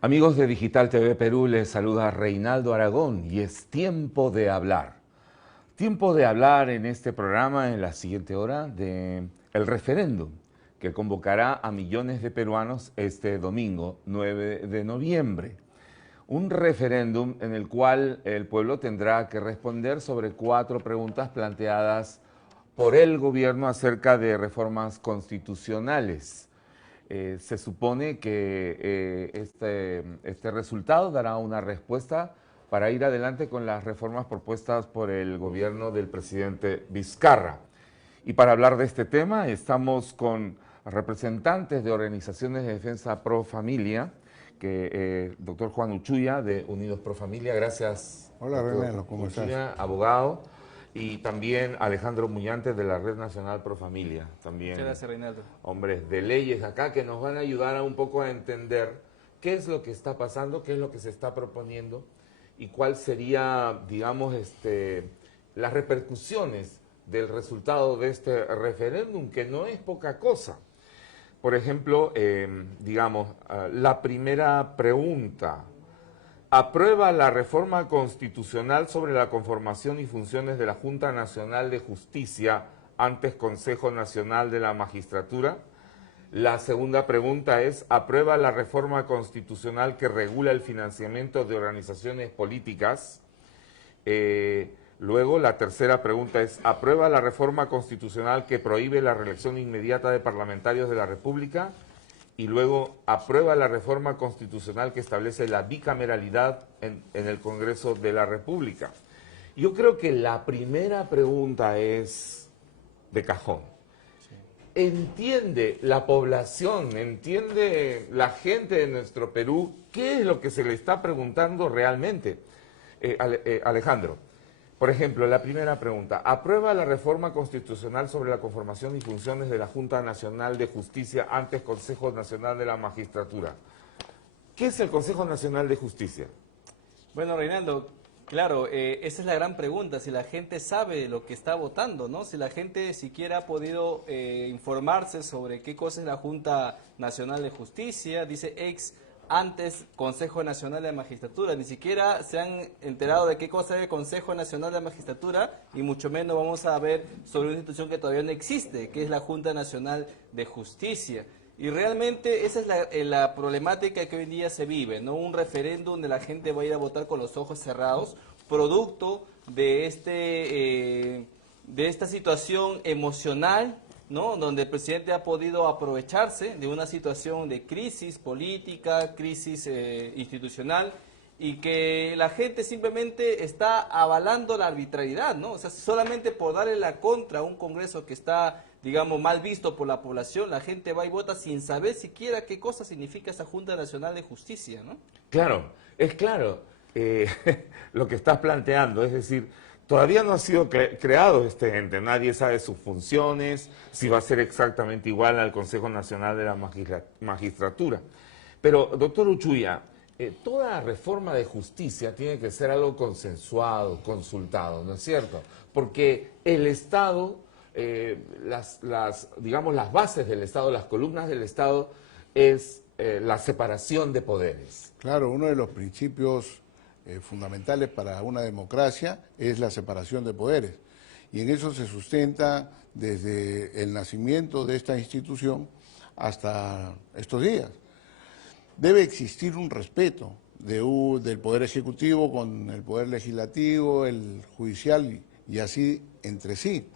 Amigos de Digital TV Perú, les saluda Reinaldo Aragón y es tiempo de hablar. Tiempo de hablar en este programa en la siguiente hora de el referéndum que convocará a millones de peruanos este domingo 9 de noviembre. Un referéndum en el cual el pueblo tendrá que responder sobre 4 preguntas planteadas por el gobierno acerca de reformas constitucionales. Se supone que este resultado dará una respuesta para ir adelante con las reformas propuestas por el gobierno del presidente Vizcarra. Y para hablar de este tema estamos con representantes de organizaciones de defensa pro familia, que doctor Juan Uchuya de Unidos Pro Familia, gracias. Hola Reinaldo, ¿cómo Uchuya, estás? abogado, y también Alejandro Muñante de la Red Nacional Pro Familia, también. Muchas gracias, Reinaldo. Hombres de leyes acá que nos van a ayudar un poco a entender qué es lo que está pasando, qué es lo que se está proponiendo y cuál sería, digamos, las repercusiones del resultado de este referéndum, que no es poca cosa. Por ejemplo, digamos, la primera pregunta: ¿aprueba la reforma constitucional sobre la conformación y funciones de la Junta Nacional de Justicia, antes Consejo Nacional de la Magistratura? La segunda pregunta es: ¿aprueba la reforma constitucional que regula el financiamiento de organizaciones políticas? Luego, la tercera pregunta es: ¿aprueba la reforma constitucional que prohíbe la reelección inmediata de parlamentarios de la República? Y luego, ¿aprueba la reforma constitucional que establece la bicameralidad en el Congreso de la República? Yo creo que la primera pregunta es de cajón. ¿Entiende la población, entiende la gente de nuestro Perú qué es lo que se le está preguntando realmente? Alejandro, por ejemplo, la primera pregunta: ¿aprueba la reforma constitucional sobre la conformación y funciones de la Junta Nacional de Justicia, antes Consejo Nacional de la Magistratura? ¿Qué es el Consejo Nacional de Justicia? Bueno, Reinaldo, claro, esa es la gran pregunta, si la gente sabe lo que está votando, ¿no? Si la gente siquiera ha podido informarse sobre qué cosa es la Junta Nacional de Justicia, dice antes Consejo Nacional de Magistratura, ni siquiera se han enterado de qué cosa es el Consejo Nacional de Magistratura y mucho menos vamos a ver sobre una institución que todavía no existe, que es la Junta Nacional de Justicia. Y realmente esa es la problemática que hoy en día se vive, ¿no? Un referéndum donde la gente va a ir a votar con los ojos cerrados, producto de esta situación emocional, ¿no? Donde el presidente ha podido aprovecharse de una situación de crisis política, crisis institucional, y que la gente simplemente está avalando la arbitrariedad, ¿no? O sea, solamente por darle la contra a un Congreso que está, digamos, mal visto por la población, la gente va y vota sin saber siquiera qué cosa significa esa Junta Nacional de Justicia, ¿no? Claro, es claro lo que estás planteando, es decir, todavía no ha sido creado este ente, nadie sabe sus funciones, si va a ser exactamente igual al Consejo Nacional de la Magistratura. Pero, doctor Uchuya, toda reforma de justicia tiene que ser algo consensuado, consultado, ¿no es cierto? Porque el Estado, digamos, las bases del Estado, las columnas del Estado, es la separación de poderes. Claro, uno de los principios fundamentales para una democracia es la separación de poderes. Y en eso se sustenta desde el nacimiento de esta institución hasta estos días. Debe existir un respeto del Poder Ejecutivo con el Poder Legislativo, el Judicial y así entre sí.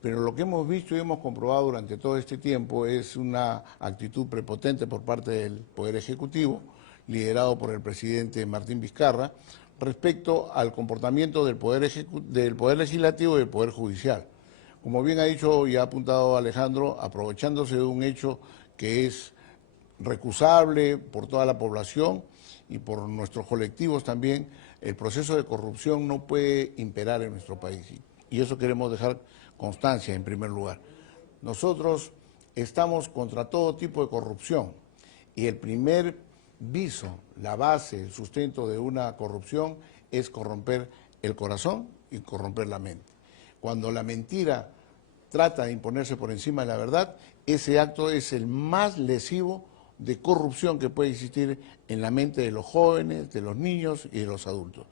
Pero lo que hemos visto y hemos comprobado durante todo este tiempo es una actitud prepotente por parte del Poder Ejecutivo, liderado por el presidente Martín Vizcarra, respecto al comportamiento del Poder Legislativo y del Poder Judicial. Como bien ha dicho y ha apuntado Alejandro, aprovechándose de un hecho que es recusable por toda la población y por nuestros colectivos también, el proceso de corrupción no puede imperar en nuestro país. Y eso queremos dejar constancia en primer lugar. Nosotros estamos contra todo tipo de corrupción y el primer viso, la base, el sustento de una corrupción es corromper el corazón y corromper la mente. Cuando la mentira trata de imponerse por encima de la verdad, ese acto es el más lesivo de corrupción que puede existir en la mente de los jóvenes, de los niños y de los adultos.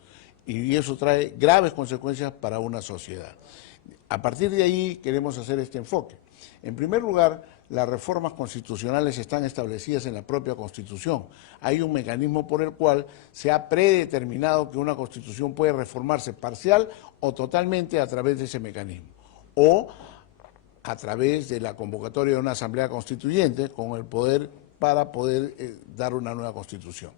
Y eso trae graves consecuencias para una sociedad. A partir de ahí queremos hacer este enfoque. En primer lugar, las reformas constitucionales están establecidas en la propia Constitución. Hay un mecanismo por el cual se ha predeterminado que una Constitución puede reformarse parcial o totalmente a través de ese mecanismo, o a través de la convocatoria de una Asamblea Constituyente con el poder para poder dar una nueva Constitución.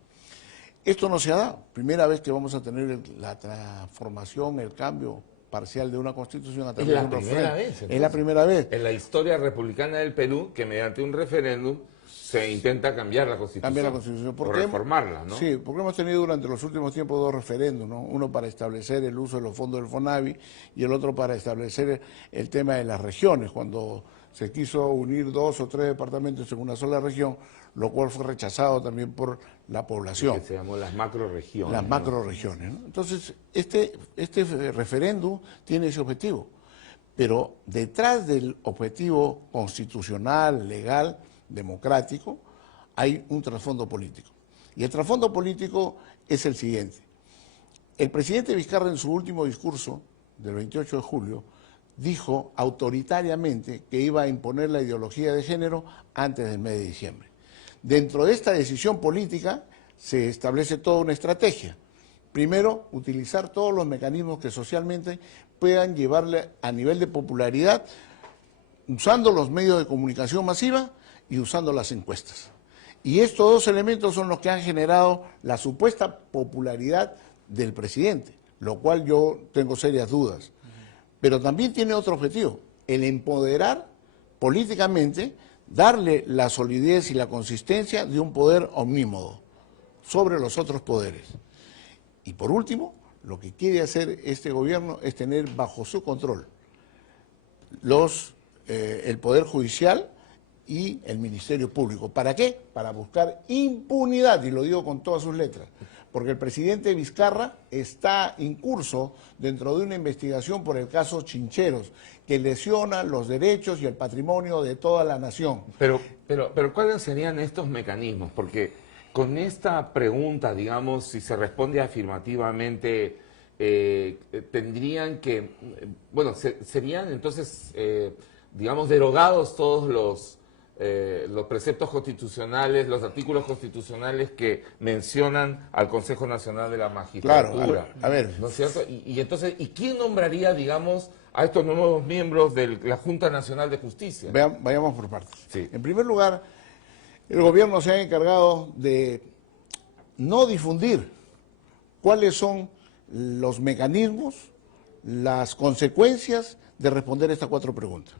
Esto no se ha dado. Primera vez que vamos a tener la transformación, el cambio parcial de una Constitución a través de un referéndum. Es la primera vez. En la historia republicana del Perú, que mediante un referéndum se intenta cambiar la Constitución. Cambiar la Constitución. O reformarla, ¿no? Sí, porque hemos tenido durante los últimos tiempos dos referéndums, ¿no? Uno para establecer el uso de los fondos del FONAVI y el otro para establecer el tema de las regiones, cuando se quiso unir 2 o 3 departamentos en una sola región, lo cual fue rechazado también por la población. Que se llamó las macroregiones. Las macroregiones, ¿no? Entonces, este referéndum tiene ese objetivo, pero detrás del objetivo constitucional, legal, democrático, hay un trasfondo político. Y el trasfondo político es el siguiente. El presidente Vizcarra, en su último discurso del 28 de julio, dijo autoritariamente que iba a imponer la ideología de género antes del mes de diciembre. Dentro de esta decisión política se establece toda una estrategia. Primero, utilizar todos los mecanismos que socialmente puedan llevarle a nivel de popularidad, usando los medios de comunicación masiva y usando las encuestas. Y estos dos elementos son los que han generado la supuesta popularidad del presidente, lo cual yo tengo serias dudas. Pero también tiene otro objetivo, el empoderar políticamente, darle la solidez y la consistencia de un poder omnímodo sobre los otros poderes. Y por último, lo que quiere hacer este gobierno es tener bajo su control el Poder Judicial y el Ministerio Público. ¿Para qué? Para buscar impunidad, y lo digo con todas sus letras, porque el presidente Vizcarra está incurso dentro de una investigación por el caso Chincheros, que lesiona los derechos y el patrimonio de toda la nación. Pero ¿cuáles serían estos mecanismos? Porque con esta pregunta, digamos, si se responde afirmativamente, tendrían que, bueno, serían entonces, digamos, derogados todos los preceptos constitucionales, los artículos constitucionales que mencionan al Consejo Nacional de la Magistratura. Claro, a ver. ¿No es cierto? Y entonces, ¿y quién nombraría, digamos, a estos nuevos miembros de la Junta Nacional de Justicia? Vayamos por partes. Sí. En primer lugar, el gobierno se ha encargado de no difundir cuáles son los mecanismos, las consecuencias de responder estas 4 preguntas.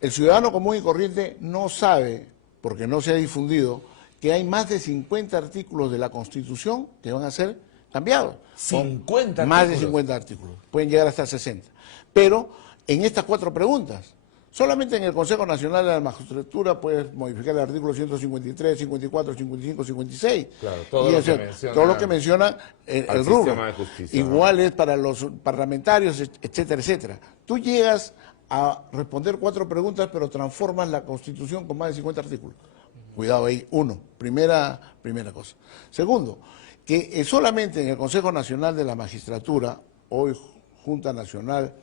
El ciudadano común y corriente no sabe, porque no se ha difundido, que hay más de 50 artículos de la Constitución que van a ser cambiados. 50 Más de artículos. 50 artículos, pueden llegar hasta 60. Pero en estas 4 preguntas, solamente en el Consejo Nacional de la Magistratura puedes modificar el artículo 153, 54, 55, 56. Claro, todo lo que menciona el rubro. Sistema de justicia, Igual ¿no? es para los parlamentarios, etcétera, etcétera. Tú llegas a responder 4 preguntas, pero transformas la Constitución con más de 50 artículos. Cuidado ahí, primera cosa. Segundo, que solamente en el Consejo Nacional de la Magistratura, hoy Junta Nacional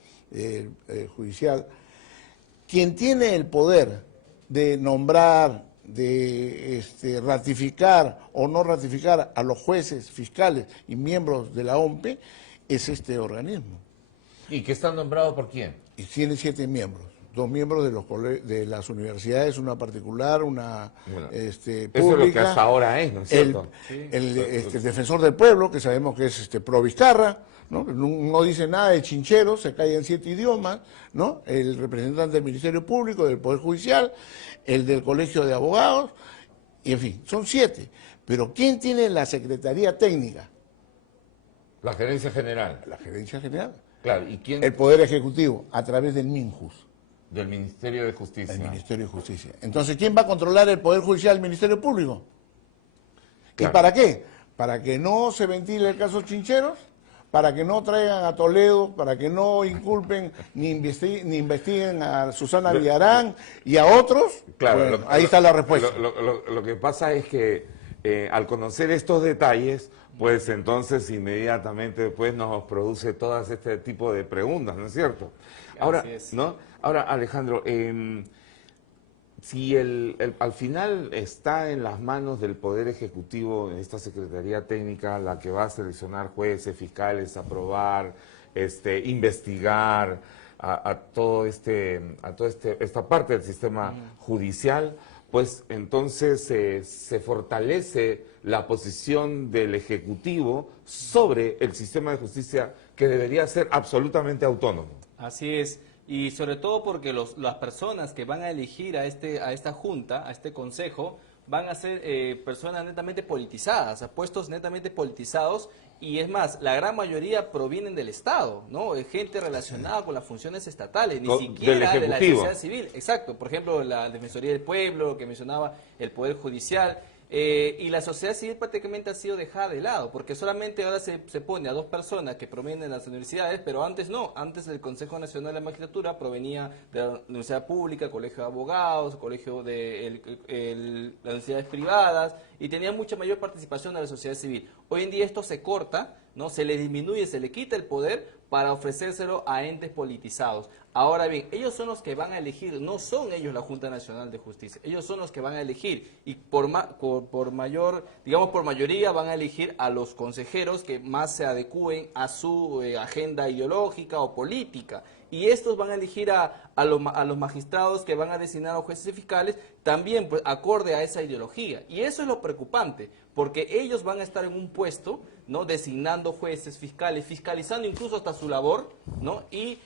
Judicial, quien tiene el poder de nombrar, de ratificar o no ratificar a los jueces, fiscales y miembros de la OMPE, es este organismo. ¿Y que está nombrado por quién? Y tiene 7 miembros, 2 miembros de las universidades, una particular, una Bueno, pública. eso es lo que hasta ahora es, ¿no es cierto? El defensor del pueblo, que sabemos que es pro Vizcarra, no dice nada de Chincheros, se cae en 7 idiomas, ¿no? El representante del Ministerio Público, del Poder Judicial, el del Colegio de Abogados, y en fin, son 7. Pero ¿quién tiene la Secretaría Técnica? La Gerencia General. La Gerencia General. Claro, ¿y quién? El Poder Ejecutivo, a través del MINJUS. Del Ministerio de Justicia. El Ministerio de Justicia. Entonces, ¿quién va a controlar el Poder Judicial del Ministerio Público? Claro. ¿Y para qué? Para que no se ventile el caso Chincheros, para que no traigan a Toledo, para que no inculpen ni investiguen a Susana Villarán y a otros. Claro, bueno, ahí está la respuesta. Lo que pasa es que al conocer estos detalles, pues entonces inmediatamente después nos produce todo este tipo de preguntas, ¿no es cierto? Ahora, ¿no? Ahora, Alejandro, si al final está en las manos del Poder Ejecutivo, en esta Secretaría Técnica, la que va a seleccionar jueces, fiscales, aprobar, investigar a toda esta parte del sistema judicial, pues entonces se fortalece la posición del Ejecutivo sobre el sistema de justicia, que debería ser absolutamente autónomo. Así es. Y sobre todo porque las personas que van a elegir a esta junta, a este consejo, van a ser personas netamente politizadas, a puestos netamente politizados, y es más, la gran mayoría provienen del Estado, ¿no? Gente relacionada con las funciones estatales, ni siquiera de la sociedad civil. Exacto, por ejemplo, la Defensoría del Pueblo, lo que mencionaba el Poder Judicial. Y la sociedad civil prácticamente ha sido dejada de lado, porque solamente ahora se pone a 2 personas que provienen de las universidades, pero antes no, antes el Consejo Nacional de la Magistratura provenía de la Universidad Pública, Colegio de Abogados, Colegio de las universidades privadas, y tenía mucha mayor participación de la sociedad civil. Hoy en día esto se corta, ¿no? Se le disminuye, se le quita el poder para ofrecérselo a entes politizados. Ahora bien, ellos son los que van a elegir, no son ellos la Junta Nacional de Justicia, ellos son los que van a elegir, y por mayoría van a elegir a los consejeros que más se adecúen a su agenda ideológica o política. Y estos van a elegir a los magistrados que van a designar a los jueces fiscales también, pues, acorde a esa ideología. Y eso es lo preocupante, porque ellos van a estar en un puesto, ¿no? Designando jueces fiscales, fiscalizando incluso hasta su labor, ¿no? Y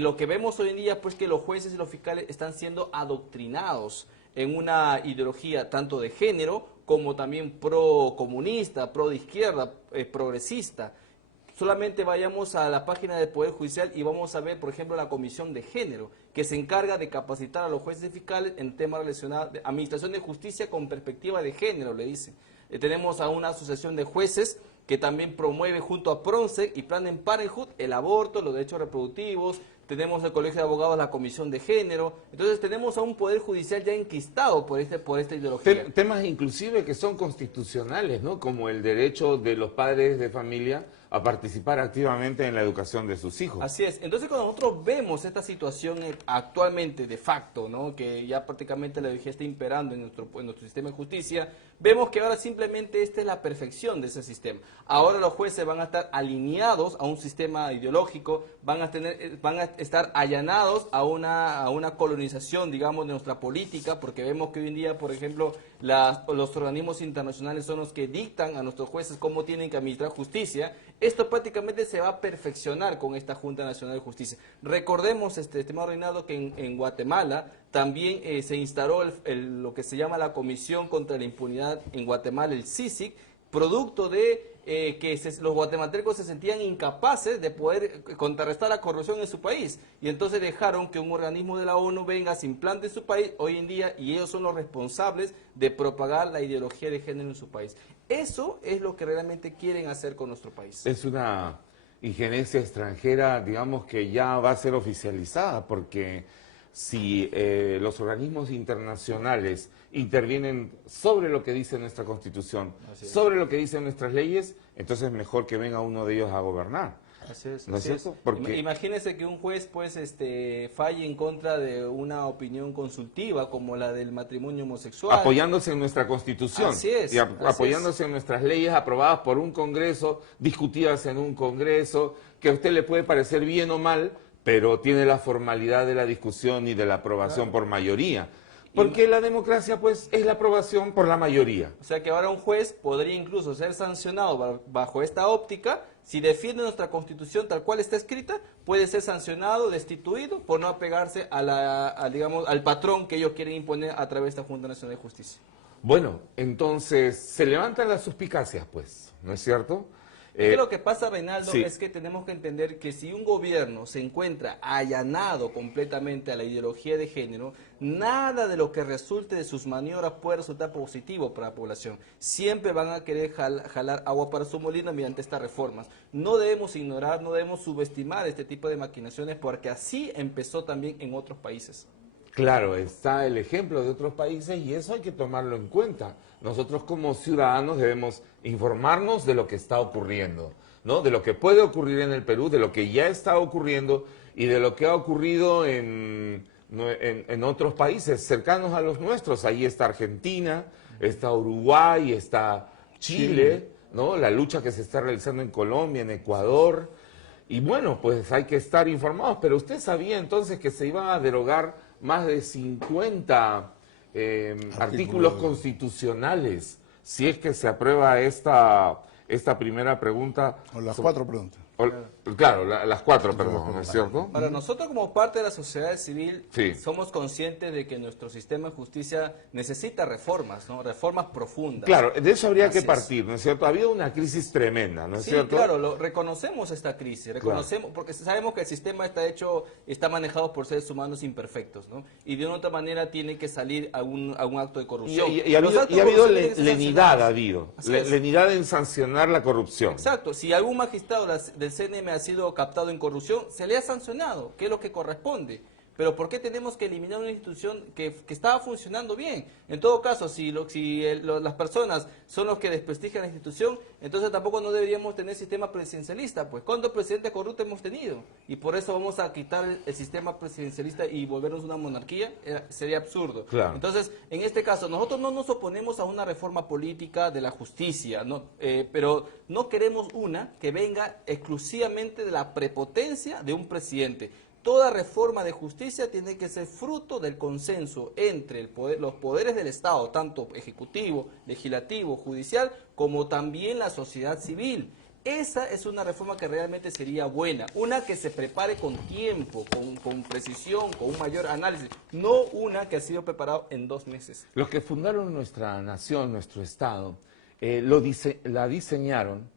lo que vemos hoy en día, pues, que los jueces y los fiscales están siendo adoctrinados en una ideología tanto de género como también pro-comunista, pro de izquierda, progresista. Solamente vayamos a la página del Poder Judicial y vamos a ver, por ejemplo, la Comisión de Género, que se encarga de capacitar a los jueces fiscales en temas relacionados de administración de justicia con perspectiva de género, le dicen. Tenemos a una asociación de jueces que también promueve junto a PRONSEC y Planned Parenthood el aborto, los derechos reproductivos. Tenemos el Colegio de Abogados, la Comisión de Género. Entonces tenemos a un Poder Judicial ya enquistado por esta ideología. Temas inclusive que son constitucionales, ¿no? Como el derecho de los padres de familia a participar activamente en la educación de sus hijos. Así es. Entonces, cuando nosotros vemos esta situación actualmente de facto, ¿no? Que ya prácticamente la ideología está imperando en nuestro sistema de justicia, vemos que ahora simplemente esta es la perfección de ese sistema. Ahora los jueces van a estar alineados a un sistema ideológico, van a estar allanados a una colonización, digamos, de nuestra política, porque vemos que hoy en día, por ejemplo, los organismos internacionales son los que dictan a nuestros jueces cómo tienen que administrar justicia. Esto prácticamente se va a perfeccionar con esta Junta Nacional de Justicia. Recordemos, estimado Reinaldo, que en Guatemala también se instaló lo que se llama la Comisión contra la Impunidad en Guatemala, el CICIG, producto de que los guatemaltecos se sentían incapaces de poder contrarrestar la corrupción en su país, y entonces dejaron que un organismo de la ONU venga, se implante en su país hoy en día, y ellos son los responsables de propagar la ideología de género en su país. Eso es lo que realmente quieren hacer con nuestro país. Es una injerencia extranjera, digamos, que ya va a ser oficializada, porque si los organismos internacionales intervienen sobre lo que dice nuestra Constitución, sobre lo que dicen nuestras leyes, entonces es mejor que venga uno de ellos a gobernar. Así es, ¿No es cierto? Porque imagínese que un juez pues falle en contra de una opinión consultiva como la del matrimonio homosexual, apoyándose en nuestra Constitución. Así es, y apoyándose en nuestras leyes aprobadas por un Congreso, discutidas en un Congreso, que a usted le puede parecer bien o mal, pero tiene la formalidad de la discusión y de la aprobación por mayoría. Porque la democracia, pues, es la aprobación por la mayoría. O sea que ahora un juez podría incluso ser sancionado bajo esta óptica. Si defiende nuestra Constitución tal cual está escrita, puede ser sancionado, destituido, por no apegarse digamos, al patrón que ellos quieren imponer a través de esta Junta Nacional de Justicia. Bueno, entonces se levantan las suspicacias, pues, ¿no es cierto? Es que lo que pasa, Reinaldo, sí. es que tenemos que entender que si un gobierno se encuentra allanado completamente a la ideología de género, nada de lo que resulte de sus maniobras puede resultar positivo para la población. Siempre van a querer jalar agua para su molino mediante estas reformas. No debemos ignorar, no debemos subestimar este tipo de maquinaciones, porque así empezó también en otros países. Claro, está el ejemplo de otros países y eso hay que tomarlo en cuenta. Nosotros como ciudadanos debemos informarnos de lo que está ocurriendo, ¿no? De lo que puede ocurrir en el Perú, de lo que ya está ocurriendo y de lo que ha ocurrido en otros países cercanos a los nuestros. Ahí está Argentina, está Uruguay, está Chile, ¿no? La lucha que se está realizando en Colombia, en Ecuador. Y bueno, pues hay que estar informados. Pero usted sabía entonces que se iban a derogar más de 50 artículos constitucionales, si es que se aprueba esta primera pregunta. O las 4 preguntas. Claro, las 4, perdón, ¿no es cierto? Para nosotros como parte de la sociedad civil Sí. somos conscientes de que nuestro sistema de justicia necesita reformas, ¿no? Reformas profundas. Claro, de eso habría Así que partir, ¿no es cierto? Ha habido una crisis tremenda, ¿no es Sí, cierto? claro, reconocemos esta crisis, reconocemos, porque sabemos que el sistema está manejado por seres humanos imperfectos, ¿no? Y de una otra manera tiene que salir a un acto de corrupción. Y ha Los habido, actos de lenidad, corrupción tienen que ser sancionados. Así es. lenidad en sancionar la corrupción. Exacto, si algún magistrado del CNM ha sido captado en corrupción, se le ha sancionado, que es lo que corresponde. Pero ¿por qué tenemos que eliminar una institución que estaba funcionando bien? En todo caso, si las personas son los que desprestigian la institución, entonces tampoco no deberíamos tener sistema presidencialista. Pues ¿cuántos presidentes corruptos hemos tenido? Y por eso vamos a quitar el sistema presidencialista y volvernos una monarquía, sería absurdo. Claro. Entonces, en este caso, nosotros no nos oponemos a una reforma política de la justicia, ¿no? Pero no queremos una que venga exclusivamente de la prepotencia de un presidente. Toda reforma de justicia tiene que ser fruto del consenso entre los poderes del Estado, tanto ejecutivo, legislativo, judicial, como también la sociedad civil. Esa es una reforma que realmente sería buena, una que se prepare con tiempo, con precisión, con un mayor análisis, no una que ha sido preparada en 2 meses. Los que fundaron nuestra nación, nuestro Estado, diseñaron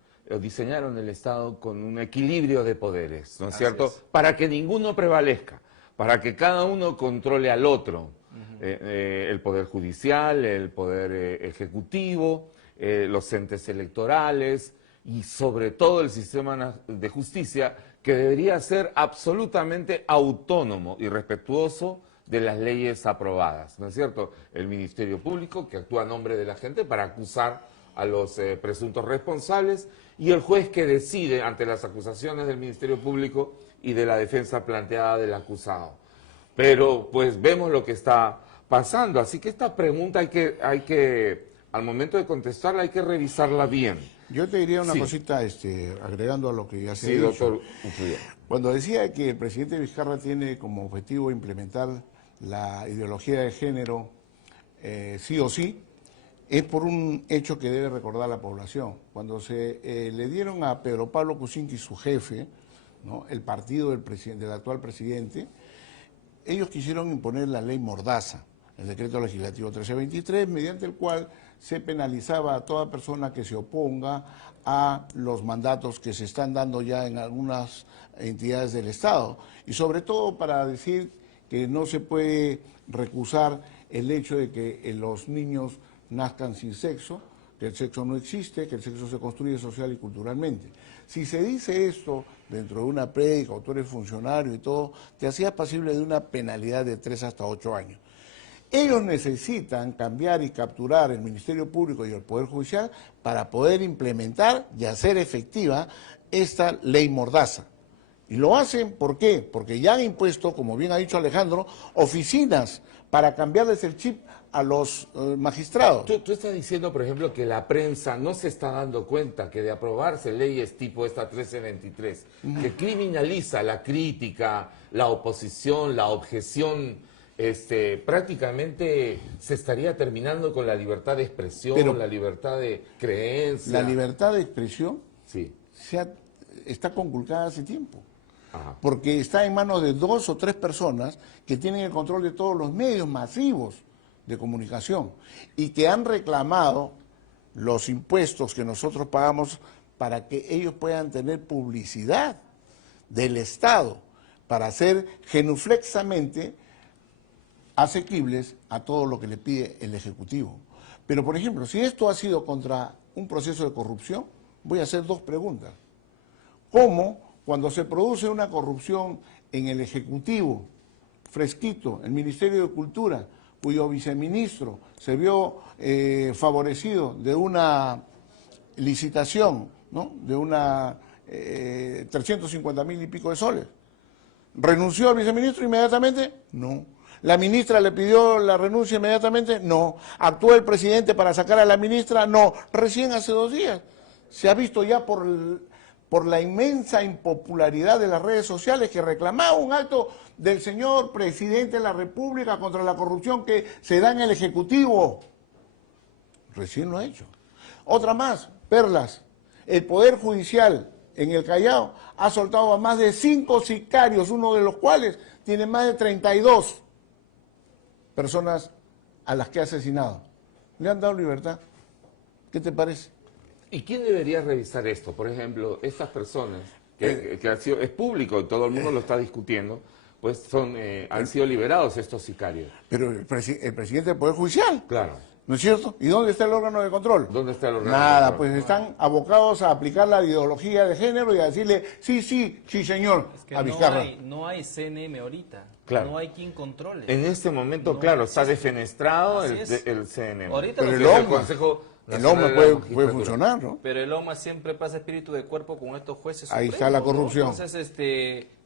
el Estado con un equilibrio de poderes, ¿no es cierto? Para que ninguno prevalezca, para que cada uno controle al otro. El poder judicial, el poder ejecutivo, los entes electorales y sobre todo el sistema de justicia, que debería ser absolutamente autónomo y respetuoso de las leyes aprobadas, ¿no es cierto? El Ministerio Público, que actúa a nombre de la gente para acusar a los presuntos responsables, y el juez que decide ante las acusaciones del Ministerio Público y de la defensa planteada del acusado. Pero pues vemos lo que está pasando, así que esta pregunta hay que al momento de contestarla hay que revisarla bien. Yo te diría una Sí. cosita, agregando a lo que ya se Sí, ha dicho. doctor Ufría. Cuando decía que el presidente Vizcarra tiene como objetivo implementar la ideología de género sí o sí, es por un hecho que debe recordar la población. Cuando se le dieron a Pedro Pablo Kuczynski, su jefe, ¿no?, el partido del actual presidente, ellos quisieron imponer la ley Mordaza, el decreto legislativo 1323, mediante el cual se penalizaba a toda persona que se oponga a los mandatos que se están dando ya en algunas entidades del Estado. Y sobre todo para decir que no se puede recusar el hecho de que los niños nazcan sin sexo, que el sexo no existe, que el sexo se construye social y culturalmente. Si se dice esto dentro de una prédica, o tú eres funcionario y todo, te hacías pasible de una penalidad de 3 hasta 8 años. Ellos necesitan cambiar y capturar el Ministerio Público y el Poder Judicial para poder implementar y hacer efectiva esta ley Mordaza. Y lo hacen, ¿por qué? Porque ya han impuesto, como bien ha dicho Alejandro, oficinas para cambiarles el chip a los magistrados. Tú estás diciendo, por ejemplo, que la prensa no se está dando cuenta que de aprobarse leyes tipo esta 1323, que criminaliza la crítica, la oposición, la objeción, prácticamente se estaría terminando con la libertad de expresión, Pero la libertad de creencia. la libertad de expresión Sí. está conculcada hace tiempo. Ajá. Porque está en manos de 2 o 3 personas que tienen el control de todos los medios masivos de comunicación y que han reclamado los impuestos que nosotros pagamos para que ellos puedan tener publicidad del Estado, para ser genuflexamente asequibles a todo lo que le pide el Ejecutivo. Pero, por ejemplo, si esto ha sido contra un proceso de corrupción, voy a hacer dos preguntas. ¿Cómo, cuando se produce una corrupción en el Ejecutivo, fresquito, el Ministerio de Cultura, cuyo viceministro se vio favorecido de una licitación, ¿no?, de una 350.000 y pico de soles, ¿renunció al viceministro inmediatamente? No. ¿La ministra le pidió la renuncia inmediatamente? No. ¿Actuó el presidente para sacar a la ministra? No. Recién hace 2 días. Se ha visto ya por la inmensa impopularidad de las redes sociales que reclamaba un acto del señor presidente de la República contra la corrupción que se da en el Ejecutivo. Recién lo ha hecho. Otra más, perlas. El Poder Judicial en el Callao ha soltado a más de 5 sicarios, uno de los cuales tiene más de 32 personas a las que ha asesinado. Le han dado libertad. ¿Qué te parece? ¿Y quién debería revisar esto? Por ejemplo, estas personas, que es público, todo el mundo lo está discutiendo, pues han sido liberados estos sicarios. Pero el presidente del Poder Judicial. Claro. ¿No es cierto? ¿Y dónde está el órgano de control? ¿Dónde está el órgano Nada, de control? pues están abocados a aplicar la ideología de género y a decirle, sí, señor, Es que a Vizcarra. no hay CNM ahorita. Claro. No hay quien controle. En este momento, No claro, existe. está defenestrado Así es. el CNM. Ahorita Pero los- el Es OMA, Consejo el Nacional OMA de la puede Magistratura. funcionar, ¿no? Pero el OMA siempre pasa espíritu de cuerpo con estos jueces Ahí supremos, está la ¿no? corrupción. Entonces,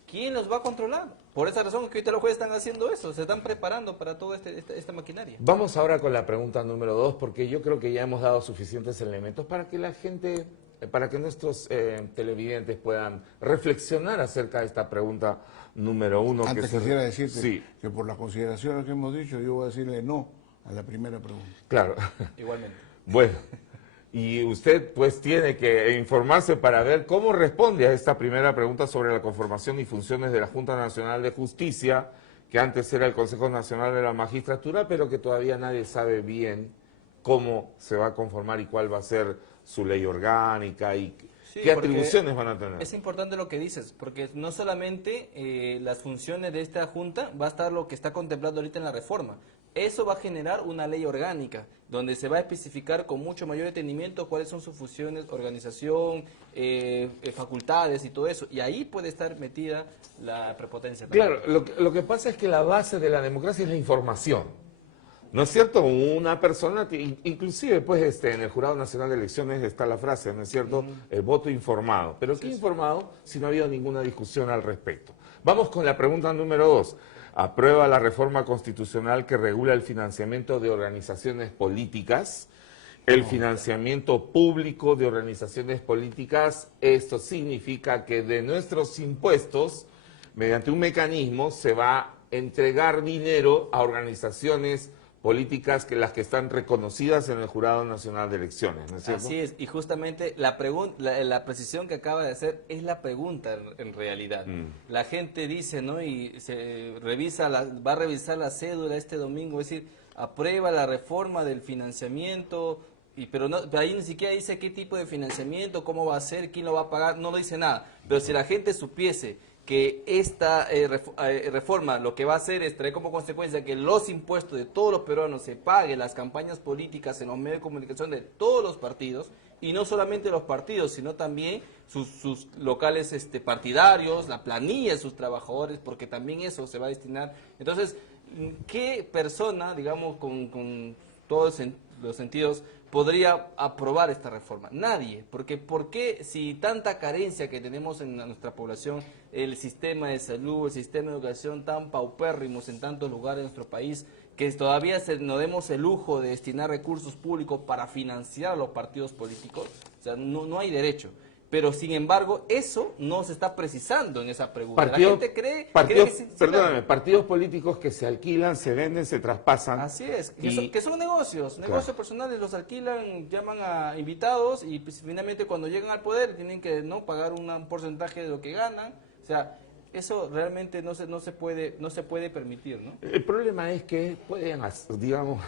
¿quién los va a controlar? Por esa razón es que ahorita los jueces están haciendo eso, se están preparando para toda esta maquinaria. Vamos ahora con la pregunta número 2, porque yo creo que ya hemos dado suficientes elementos para que la gente, para que nuestros televidentes puedan reflexionar acerca de esta pregunta número 1. Antes quisiera decirte Sí, que por las consideraciones que hemos dicho, yo voy a decirle no a la primera pregunta. claro. Igualmente. Bueno, y usted pues tiene que informarse para ver cómo responde a esta primera pregunta sobre la conformación y funciones de la Junta Nacional de Justicia, que antes era el Consejo Nacional de la Magistratura, pero que todavía nadie sabe bien cómo se va a conformar y cuál va a ser su ley orgánica y Sí, qué porque atribuciones van a tener. Es importante lo que dices, porque no solamente las funciones de esta Junta va a estar lo que está contemplado ahorita en la reforma. Eso va a generar una ley orgánica, donde se va a especificar con mucho mayor detenimiento cuáles son sus funciones, organización, facultades y todo eso. Y ahí puede estar metida la prepotencia también. Claro, lo que pasa es que la base de la democracia es la información. ¿No es cierto? Una persona, inclusive pues en el Jurado Nacional de Elecciones está la frase, ¿no es cierto? El voto informado. ¿Pero qué informado si no ha habido ninguna discusión al respecto? Vamos con la pregunta número 2. ¿Aprueba la reforma constitucional que regula el financiamiento de organizaciones políticas? El financiamiento público de organizaciones políticas, esto significa que de nuestros impuestos, mediante un mecanismo, se va a entregar dinero a organizaciones políticas las que están reconocidas en el Jurado Nacional de Elecciones, ¿no es cierto? Así es, y justamente la precisión que acaba de hacer es la pregunta en realidad. La gente dice, ¿no? Y se va a revisar la cédula este domingo, es decir, aprueba la reforma del financiamiento, pero ahí ni siquiera dice qué tipo de financiamiento, cómo va a ser, quién lo va a pagar, no lo dice nada. Pero si la gente supiese que esta reforma lo que va a hacer es traer como consecuencia que los impuestos de todos los peruanos se paguen las campañas políticas en los medios de comunicación de todos los partidos, y no solamente los partidos, sino también sus locales partidarios, la planilla de sus trabajadores, porque también eso se va a destinar. Entonces, ¿qué persona, digamos, con todos los sentidos, podría aprobar esta reforma? Nadie, porque ¿por qué si tanta carencia que tenemos en nuestra población, el sistema de salud, el sistema de educación tan paupérrimos en tantos lugares de nuestro país, que todavía no demos el lujo de destinar recursos públicos para financiar a los partidos políticos? O sea, no hay derecho. Pero, sin embargo, eso no se está precisando en esa pregunta. La gente cree que sí, perdóname, partidos políticos que se alquilan, se venden, se traspasan. Así es, que son negocios, negocios personales, los alquilan, llaman a invitados y pues, finalmente cuando llegan al poder tienen que pagar un porcentaje de lo que ganan. O sea, eso realmente no se puede permitir, ¿no? El problema es que pueden, digamos,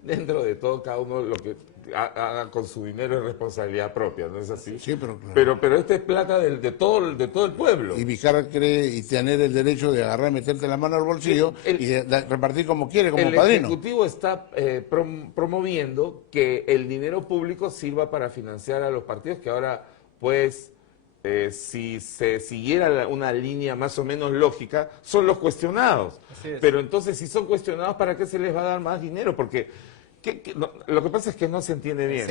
dentro de todo, cada uno lo que haga con su dinero es responsabilidad propia, ¿no es así? Sí, pero claro. Pero esta es plata de todo el pueblo. Y Vizcarra cree y tener el derecho de agarrar, meterte la mano al bolsillo y repartir como quiere, como el padrino. Ejecutivo está promoviendo que el dinero público sirva para financiar a los partidos que ahora, pues, si se siguiera una línea más o menos lógica, son los cuestionados. Así es. Pero entonces, si son cuestionados, ¿para qué se les va a dar más dinero? Porque lo que pasa es que no se entiende bien.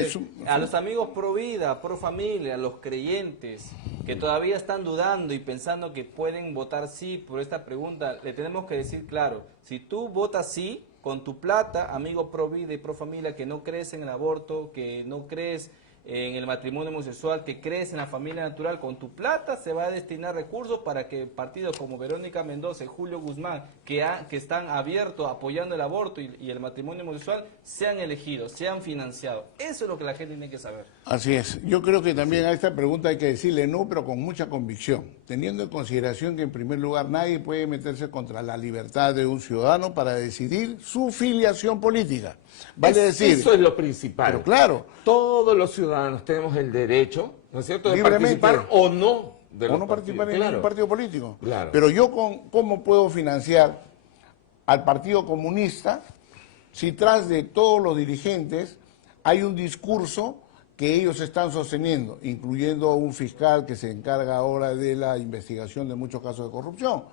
A los amigos pro vida, pro familia, a los creyentes que todavía están dudando y pensando que pueden votar sí por esta pregunta, le tenemos que decir claro, si tú votas sí, con tu plata, amigo pro vida y pro familia, que no crees en el aborto, que no crees en el matrimonio homosexual, que crees en la familia natural, con tu plata se va a destinar recursos para que partidos como Verónica Mendoza y Julio Guzmán, que están abiertos apoyando el aborto y el matrimonio homosexual, sean elegidos, sean financiados. Eso es lo que la gente tiene que saber. Así es. Yo creo que también a esta pregunta hay que decirle no, pero con mucha convicción, teniendo en consideración que en primer lugar nadie puede meterse contra la libertad de un ciudadano para decidir su filiación política. Vale decir, eso es lo principal. Pero claro, todos los ciudadanos tenemos el derecho, ¿no es cierto?, de libremente, participar o no de los participar en partidos. ningún partido político. Claro. Pero yo, ¿cómo puedo financiar al Partido Comunista si tras de todos los dirigentes hay un discurso que ellos están sosteniendo, incluyendo un fiscal que se encarga ahora de la investigación de muchos casos de corrupción?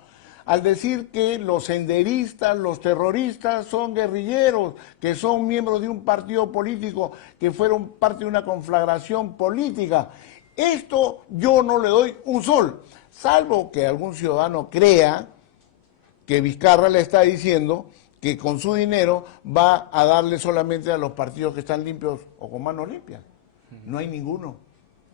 Al decir que los senderistas, los terroristas son guerrilleros, que son miembros de un partido político, que fueron parte de una conflagración política. Esto yo no le doy un sol, salvo que algún ciudadano crea que Vizcarra le está diciendo que con su dinero va a darle solamente a los partidos que están limpios o con manos limpias. No hay ninguno.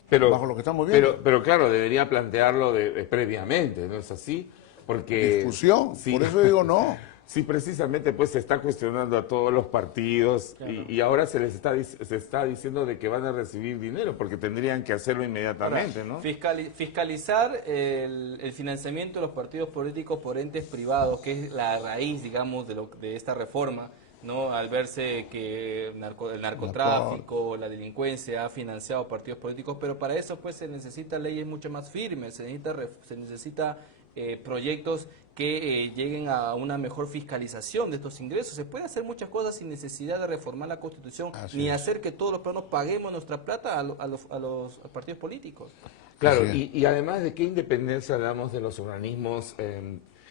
Bajo lo que estamos viendo. Pero claro, debería plantearlo previamente, ¿no es así? Porque discusión, sí, por eso digo no. Sí, precisamente pues se está cuestionando a todos los partidos, claro, y ahora se está diciendo de que van a recibir dinero, porque tendrían que hacerlo inmediatamente, ahora, ¿no? Fiscalizar el financiamiento de los partidos políticos por entes privados, que es la raíz, digamos, de esta reforma, ¿no? Al verse que el narcotráfico, la delincuencia ha financiado partidos políticos, pero para eso pues se necesitan leyes mucho más firmes, se necesita proyectos que lleguen a una mejor fiscalización de estos ingresos. Se puede hacer muchas cosas sin necesidad de reformar la Constitución, ni hacer que todos los peruanos paguemos nuestra plata a los partidos políticos. Claro, y además de qué independencia hablamos de los organismos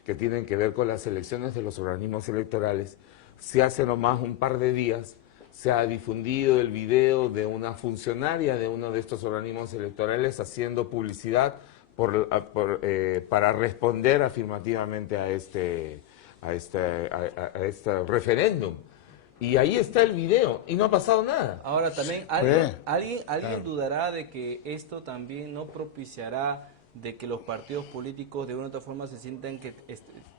que tienen que ver con las elecciones de los organismos electorales. Si hace nomás un par de días se ha difundido el video de una funcionaria de uno de estos organismos electorales haciendo publicidad para responder afirmativamente a este referéndum. Y ahí está el video y no ha pasado nada. Ahora también, ¿alguien dudará de que esto también no propiciará de que los partidos políticos de una u otra forma se sientan que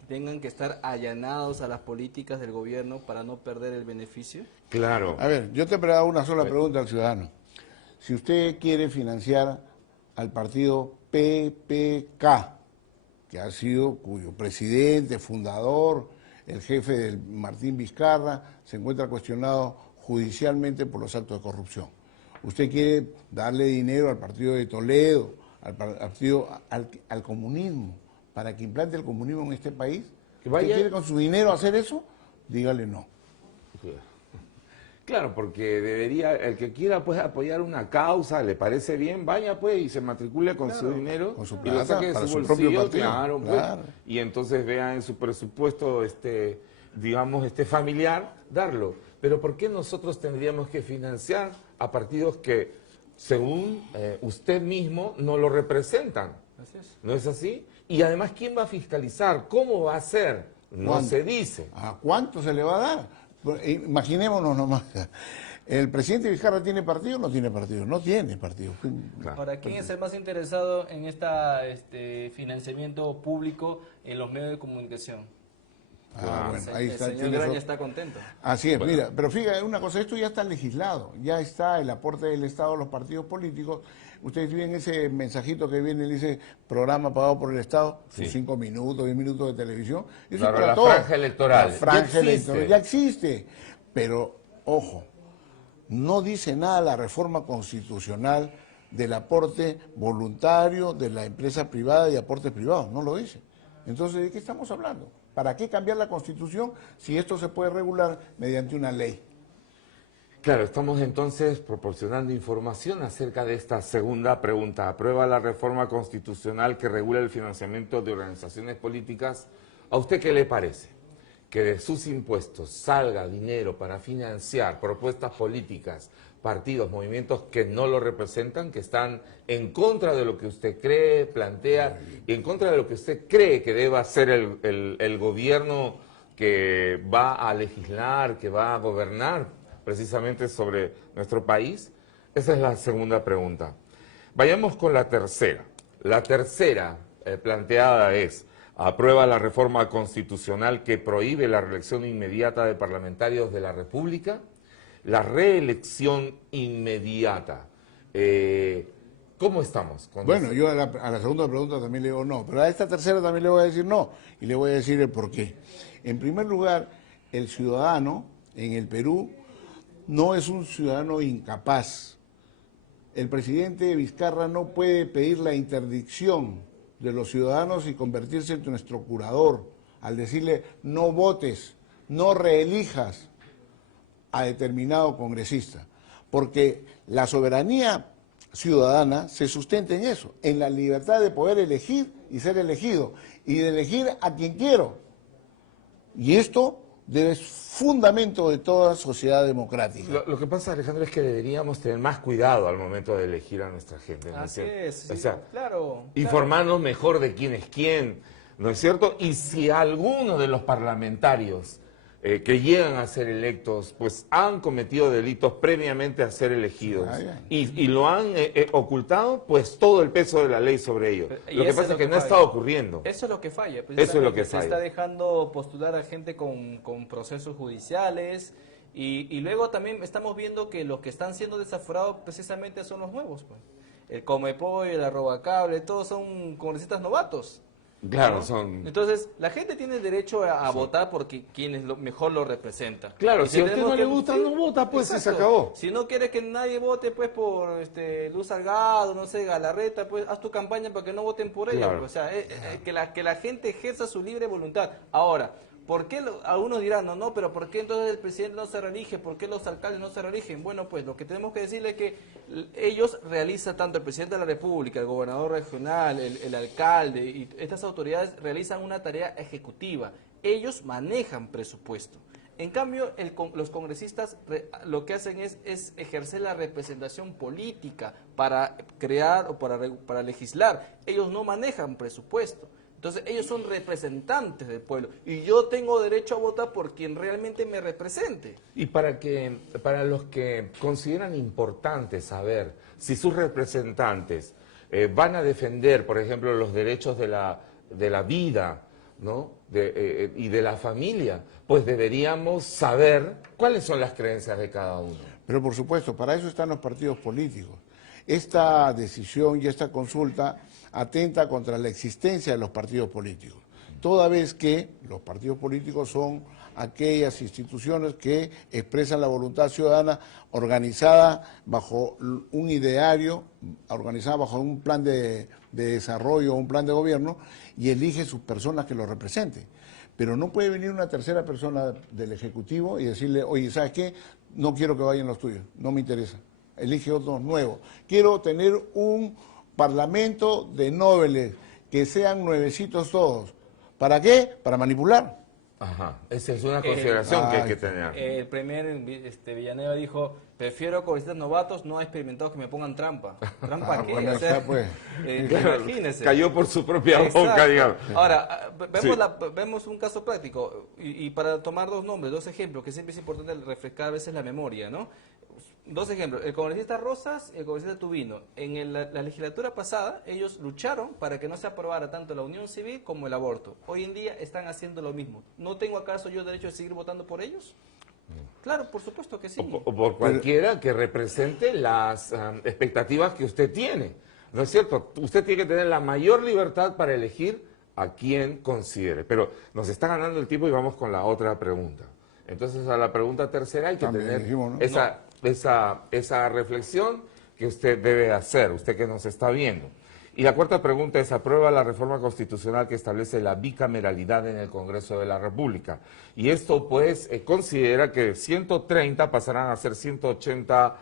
tengan que estar allanados a las políticas del gobierno para no perder el beneficio? Claro. A ver, yo te hago una sola pregunta al ciudadano. Si usted quiere financiar al partido PPK, que ha sido, cuyo presidente, fundador, el jefe del Martín Vizcarra, se encuentra cuestionado judicialmente por los actos de corrupción. Usted quiere darle dinero al partido de Toledo, al comunismo, para que implante el comunismo en este país. ¿Usted quiere con su dinero hacer eso? Dígale no. Claro, porque debería, el que quiera pues apoyar una causa, le parece bien, vaya pues y se matricule con su dinero, con su plata, y lo saque de para su su bolsillo, propio partido. claro, Claro. Pues, y entonces vea en su presupuesto, digamos, familiar, darlo. Pero ¿por qué nosotros tendríamos que financiar a partidos que, según usted mismo, no lo representan? Así es. ¿No es así? Y además, ¿quién va a fiscalizar? ¿Cómo va a ser? No ¿Cuánto? se dice. ¿A cuánto se le va a dar? Imaginémonos nomás, ¿el presidente Vizcarra tiene partido o no tiene partido? No tiene partido. Claro. Ahora, ¿quién es el más interesado en este financiamiento público en los medios de comunicación? Bueno, ahí está. El señor Graña está contento. Así es, mira, pero fíjate una cosa, esto ya está legislado, ya está el aporte del Estado a los partidos políticos. Ustedes ven ese mensajito que viene, dice programa pagado por el Estado, sus 5 minutos, 10 minutos de televisión. Eso Claro, para la todo. franja electoral. La franja Ya existe. electoral ya existe, pero ojo, No dice nada la reforma constitucional del aporte voluntario de la empresa privada y aportes privados, no lo dice. Entonces, ¿de qué estamos hablando? ¿Para qué cambiar la Constitución si esto se puede regular mediante una ley? Claro, estamos entonces proporcionando información acerca de esta segunda pregunta. ¿Aprueba la reforma constitucional que regula el financiamiento de organizaciones políticas? ¿A usted qué le parece? Que de sus impuestos salga dinero para financiar propuestas políticas, partidos, movimientos que no lo representan, que están en contra de lo que usted cree, plantea, y en contra de lo que usted cree que deba ser el gobierno que va a legislar, que va a gobernar precisamente sobre nuestro país? Esa es la segunda pregunta. Vayamos con la tercera. La tercera planteada es: ¿aprueba la reforma constitucional que prohíbe la reelección inmediata de parlamentarios de la República? La reelección inmediata. ¿Cómo estamos con Bueno, eso? yo a la segunda pregunta también le digo no, pero a esta tercera también le voy a decir no, y le voy a decir el por qué. En primer lugar, el ciudadano en el Perú no es un ciudadano incapaz. El presidente Vizcarra no puede pedir la interdicción de los ciudadanos y convertirse en nuestro curador al decirle no votes, no reelijas a determinado congresista, porque la soberanía ciudadana se sustenta en eso, en la libertad de poder elegir y ser elegido, y de elegir a quien quiero. Y esto es fundamento de toda sociedad democrática. Lo que pasa, Alejandro, es que deberíamos tener más cuidado al momento de elegir a nuestra gente, ¿no es Así cierto? es, sí, O sea, claro. informarnos mejor de quién es quién, ¿no es cierto? Y si alguno de los parlamentarios que llegan a ser electos, pues han cometido delitos previamente a ser elegidos y lo han ocultado, pues todo el peso de la ley sobre ellos. Y Lo que eso pasa es que no falla. está ocurriendo. Eso es lo que falla. Eso es lo que Se falla. está dejando postular a gente con procesos judiciales y luego también estamos viendo que los que están siendo desaforados precisamente son los nuevos. Pues. El Comepollo, el Arrobacable, todos son congresistas novatos. Claro, ¿no? son... Entonces, la gente tiene el derecho a votar porque quienes mejor lo representan. Claro, Y si a usted tenemos no le gusta, no vota, pues, y se acabó. Si no quieres que nadie vote pues por Luz Salgado, no sé, Galarreta, pues haz tu campaña para que no voten por ellos. Claro. Pues, o sea, que la gente ejerza su libre voluntad. Ahora, ¿por qué algunos dirán, no, pero ¿por qué entonces el presidente no se reelige? ¿Por qué los alcaldes no se reeligen? Bueno, pues lo que tenemos que decirle es que ellos realizan, tanto el presidente de la República, el gobernador regional, el alcalde, y estas autoridades realizan una tarea ejecutiva. Ellos manejan presupuesto. En cambio, los congresistas lo que hacen es ejercer la representación política para crear o para legislar. Ellos no manejan presupuesto. Entonces, ellos son representantes del pueblo y yo tengo derecho a votar por quien realmente me represente. Y para los que consideran importante saber si sus representantes van a defender, por ejemplo, los derechos de la vida, ¿no? Y de la familia, pues deberíamos saber cuáles son las creencias de cada uno. Pero por supuesto, para eso están los partidos políticos. Esta decisión y esta consulta atenta contra la existencia de los partidos políticos, toda vez que los partidos políticos son aquellas instituciones que expresan la voluntad ciudadana organizada bajo un ideario, organizada bajo un plan de desarrollo, un plan de gobierno, y elige sus personas que lo representen. Pero no puede venir una tercera persona del Ejecutivo y decirle, oye, ¿sabes qué? No quiero que vayan los tuyos, no me interesa, elige otros nuevos. Quiero tener un parlamento de nobles, que sean nuevecitos todos. ¿Para qué? Para manipular. Ajá, esa es una consideración que hay que tener. El premier Villanueva dijo, prefiero congresistas novatos no experimentado que me pongan trampa. ¿Trampa qué? Bueno, O sea, pues. Claro, imagínese. cayó por su propia boca, Exacto. digamos. Ahora, Sí. vemos un caso práctico y para tomar dos nombres, dos ejemplos, que siempre es importante refrescar a veces la memoria, ¿no? Dos ejemplos, el congresista Rosas y el congresista Tubino. En la legislatura pasada, ellos lucharon para que no se aprobara tanto la unión civil como el aborto. Hoy en día están haciendo lo mismo. ¿No tengo acaso yo derecho de seguir votando por ellos? Claro, por supuesto que sí. O por cualquiera que represente las expectativas que usted tiene. ¿No es cierto? Usted tiene que tener la mayor libertad para elegir a quien considere. Pero nos está ganando el tiempo y vamos con la otra pregunta. Entonces, a la pregunta tercera hay que También tener dijimos, ¿no? esa esa reflexión que usted debe hacer, usted que nos está viendo. Y la cuarta pregunta es: ¿aprueba la reforma constitucional que establece la bicameralidad en el Congreso de la República? Y esto pues considera que 130 pasarán a ser 180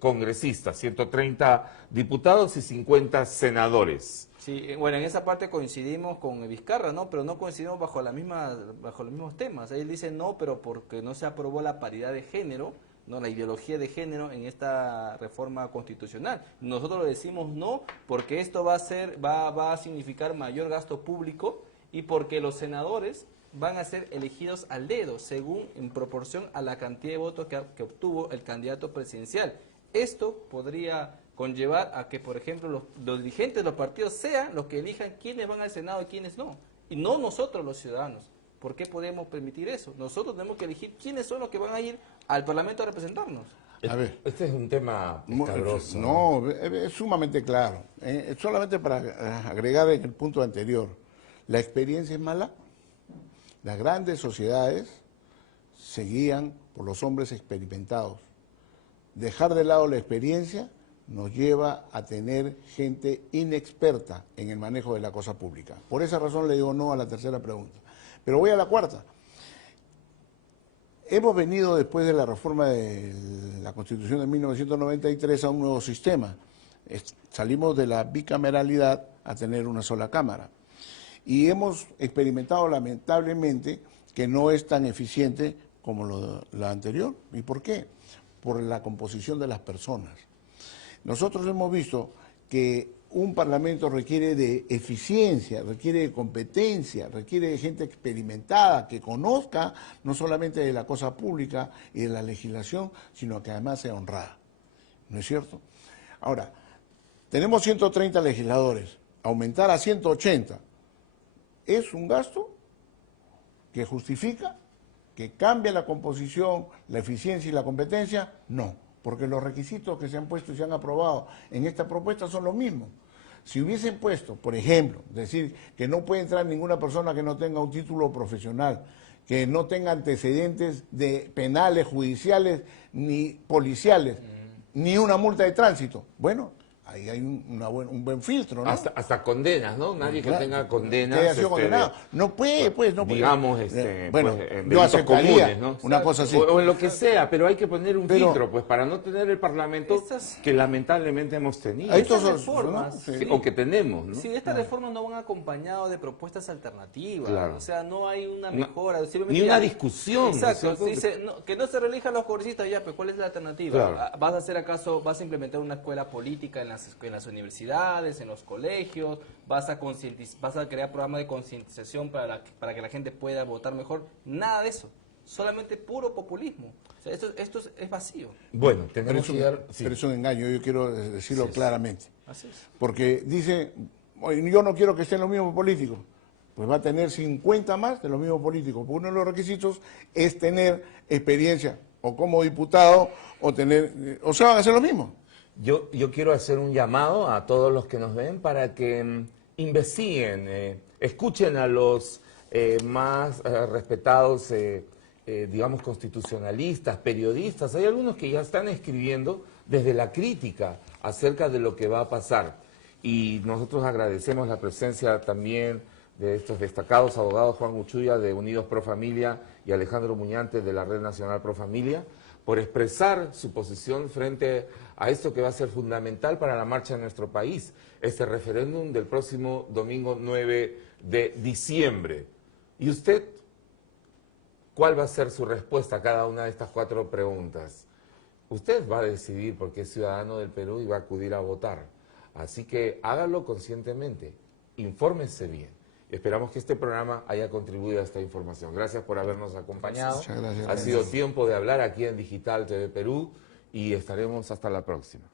congresistas, 130 diputados y 50 senadores. Sí, bueno, en esa parte coincidimos con Vizcarra, ¿no? Pero no coincidimos bajo los mismos temas. Él dice no, pero porque no se aprobó la paridad de género, no, la ideología de género en esta reforma constitucional. Nosotros lo decimos no porque esto va a significar mayor gasto público y porque los senadores van a ser elegidos al dedo, según en proporción a la cantidad de votos que obtuvo el candidato presidencial. Esto podría conllevar a que, por ejemplo, los dirigentes de los partidos sean los que elijan quiénes van al Senado y quiénes no, y no nosotros los ciudadanos. ¿Por qué podemos permitir eso? Nosotros tenemos que elegir quiénes son los que van a ir al Parlamento a representarnos. A ver. Este es un tema escabroso. No, es sumamente claro. Solamente para agregar en el punto anterior, la experiencia es mala. Las grandes sociedades se guían por los hombres experimentados. Dejar de lado la experiencia nos lleva a tener gente inexperta en el manejo de la cosa pública. Por esa razón le digo no a la tercera pregunta. Pero voy a la cuarta. Hemos venido después de la reforma de la Constitución de 1993 a un nuevo sistema. Salimos de la bicameralidad a tener una sola Cámara. Y hemos experimentado lamentablemente que no es tan eficiente como la anterior. ¿Y por qué? Por la composición de las personas. Nosotros hemos visto que un parlamento requiere de eficiencia, requiere de competencia, requiere de gente experimentada, que conozca no solamente de la cosa pública y de la legislación, sino que además sea honrada. ¿No es cierto? Ahora, tenemos 130 legisladores, aumentar a 180, ¿es un gasto que justifica, que cambia la composición, la eficiencia y la competencia? No. Porque los requisitos que se han puesto y se han aprobado en esta propuesta son los mismos. Si hubiesen puesto, por ejemplo, decir que no puede entrar ninguna persona que no tenga un título profesional, que no tenga antecedentes de penales, judiciales, ni policiales, ni una multa de tránsito, bueno, ahí hay un buen filtro, ¿no? Hasta condenas, ¿no? Nadie que tenga condenas. Que haya sido condenado. No puede, pues, no puede. Digamos, bueno, pues, en yo delitos aceptaría comunes, ¿no? una cosa así. O en lo que sea, pero hay que poner un filtro, pues, para no tener el Parlamento que lamentablemente hemos tenido. Estas reformas, ¿no? Sí. O que tenemos, ¿no? Sí, estas reformas no van acompañadas de propuestas alternativas. Claro. O sea, no hay una mejora. Ni una discusión. Exacto. ¿no? Dice, que no se reelijan los congresistas, ya, pues, ¿cuál es la alternativa? Claro. ¿Vas a implementar una escuela política en las universidades, en los colegios? ¿Vas a crear programas de concientización para que la gente pueda votar mejor? Nada de eso. Solamente puro populismo. O sea, esto es vacío. Bueno, Pero tenemos que dar... pero es un engaño, yo quiero decirlo claramente. Así es. Porque dice, "Oye, yo no quiero que estén los mismos políticos". Pues va a tener 50 más de los mismos políticos. Porque uno de los requisitos es tener experiencia o como diputado o sea, van a hacer lo mismo. Yo quiero hacer un llamado a todos los que nos ven para que investiguen, escuchen a los más respetados, digamos, constitucionalistas, periodistas. Hay algunos que ya están escribiendo desde la crítica acerca de lo que va a pasar. Y nosotros agradecemos la presencia también de estos destacados abogados, Juan Uchuya de Unidos Pro Familia y Alejandro Muñante de la Red Nacional Pro Familia, por expresar su posición frente a esto que va a ser fundamental para la marcha de nuestro país, este referéndum del próximo domingo 9 de diciembre. ¿Y usted cuál va a ser su respuesta a cada una de estas 4 preguntas? Usted va a decidir porque es ciudadano del Perú y va a acudir a votar. Así que hágalo conscientemente, infórmese bien. Esperamos que este programa haya contribuido a esta información. Gracias por habernos acompañado. Muchas gracias. Ha sido tiempo de hablar aquí en Digital TV Perú y estaremos hasta la próxima.